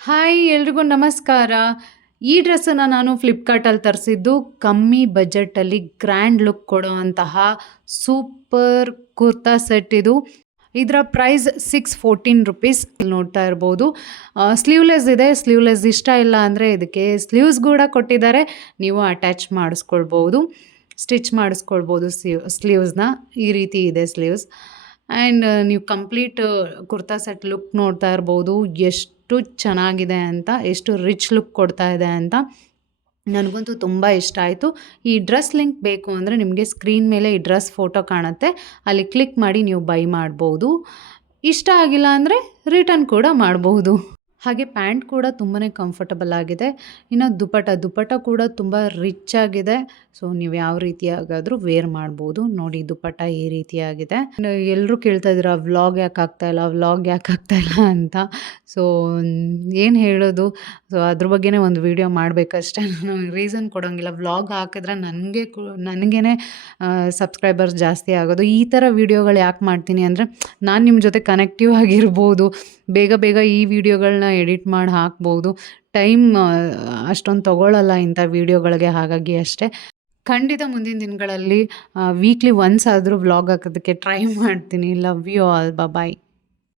Hi ಎಲ್ರಿಗೂ ನಮಸ್ಕಾರ. ಈ ಡ್ರೆಸ್ಸನ್ನು ನಾನು ಫ್ಲಿಪ್ಕಾರ್ಟಲ್ಲಿ ತರಿಸಿದ್ದು. ಕಮ್ಮಿ ಬಜೆಟಲ್ಲಿ ಗ್ರ್ಯಾಂಡ್ ಲುಕ್ ಕೊಡುವಂತಹ ಸೂಪರ್ ಕುರ್ತಾ ಸೆಟ್ ಇದು. ಇದರ ಪ್ರೈಸ್ ₹614 ನೋಡ್ತಾ ಇರ್ಬೋದು. ಸ್ಲೀವ್ಲೆಸ್ ಇದೆ. ಸ್ಲೀವ್ಲೆಸ್ ಇಷ್ಟ ಇಲ್ಲ ಅಂದರೆ ಇದಕ್ಕೆ ಸ್ಲೀವ್ಸ್ ಕೂಡ ಕೊಟ್ಟಿದ್ದಾರೆ. ನೀವು ಅಟ್ಯಾಚ್ ಮಾಡಿಸ್ಕೊಳ್ಬೋದು, ಸ್ಟಿಚ್ ಮಾಡಿಸ್ಕೊಳ್ಬೋದು ಸ್ಲೀವ್ಸ್ನ. ಈ ರೀತಿ ಇದೆ ಸ್ಲೀವ್ಸ್. ಆ್ಯಂಡ್ ನೀವು ಕಂಪ್ಲೀಟ್ ಕುರ್ತಾ ಸೆಟ್ ಲುಕ್ ನೋಡ್ತಾ ಇರ್ಬೋದು. ಎಷ್ಟು ಚೆನ್ನಾಗಿದೆ ಅಂತ, ಎಷ್ಟು ರಿಚ್ ಲುಕ್ ಕೊಡ್ತಾ ಇದೆ ಅಂತ. ನನಗಂತೂ ತುಂಬ ಇಷ್ಟ ಆಯಿತು. ಈ ಡ್ರೆಸ್ ಲಿಂಕ್ ಬೇಕು ಅಂದರೆ ನಿಮಗೆ ಸ್ಕ್ರೀನ್ ಮೇಲೆ ಈ ಡ್ರೆಸ್ ಫೋಟೋ ಕಾಣುತ್ತೆ, ಅಲ್ಲಿ ಕ್ಲಿಕ್ ಮಾಡಿ ನೀವು ಬೈ ಮಾಡ್ಬೋದು. ಇಷ್ಟ ಆಗಿಲ್ಲ ಅಂದರೆ ರಿಟರ್ನ್ ಕೂಡ ಮಾಡ್ಬೋದು. ಹಾಗೆ ಪ್ಯಾಂಟ್ ಕೂಡ ತುಂಬಾ ಕಂಫರ್ಟಬಲ್ ಆಗಿದೆ. ಇನ್ನು ದುಪಟ್ಟ ಕೂಡ ತುಂಬ ರಿಚ್ ಆಗಿದೆ. ಸೊ ನೀವು ಯಾವ ರೀತಿಯಾಗಾದರೂ ವೇರ್ ಮಾಡ್ಬೋದು. ನೋಡಿ ದುಪಟ್ಟ ಈ ರೀತಿಯಾಗಿದೆ. ಎಲ್ಲರೂ ಕೇಳ್ತಾ ಇದ್ದೀರಾ ವ್ಲಾಗ್ ಯಾಕೆ ಆಗ್ತಾಯಿಲ್ಲ ಅಂತ. ಸೊ ಏನು ಹೇಳೋದು, ಸೊ ಅದ್ರ ಬಗ್ಗೆನೇ ಒಂದು ವಿಡಿಯೋ ಮಾಡಬೇಕಷ್ಟೇ. ನಾನು ರೀಸನ್ ಕೊಡೋಂಗಿಲ್ಲ. ವ್ಲಾಗ್ ಹಾಕಿದ್ರೆ ನನಗೇ ಸಬ್ಸ್ಕ್ರೈಬರ್ಸ್ ಜಾಸ್ತಿ ಆಗೋದು. ಈ ಥರ ವಿಡಿಯೋಗಳು ಯಾಕೆ ಮಾಡ್ತೀನಿ ಅಂದರೆ ನಾನು ನಿಮ್ಮ ಜೊತೆ ಕನೆಕ್ಟಿವ್ ಆಗಿರ್ಬೋದು, ಬೇಗ ಈ ವಿಡಿಯೋಗಳನ್ನ ಎಡಿಟ್ ಮಾಡಿ ಹಾಕ್ಬೋದು. ಟೈಮ್ ಅಷ್ಟೊಂದು ತೊಗೊಳ್ಳಲ್ಲ ಇಂಥ ವಿಡಿಯೋಗಳಿಗೆ, ಹಾಗಾಗಿ ಅಷ್ಟೇ. ಖಂಡಿತ ಮುಂದಿನ ದಿನಗಳಲ್ಲಿ ವೀಕ್ಲಿ ಒನ್ಸ್ ಆದರೂ ವ್ಲಾಗ್ ಹಾಕೋದಕ್ಕೆ ಟ್ರೈ ಮಾಡ್ತೀನಿ. Love you all. ಬಾಯ್.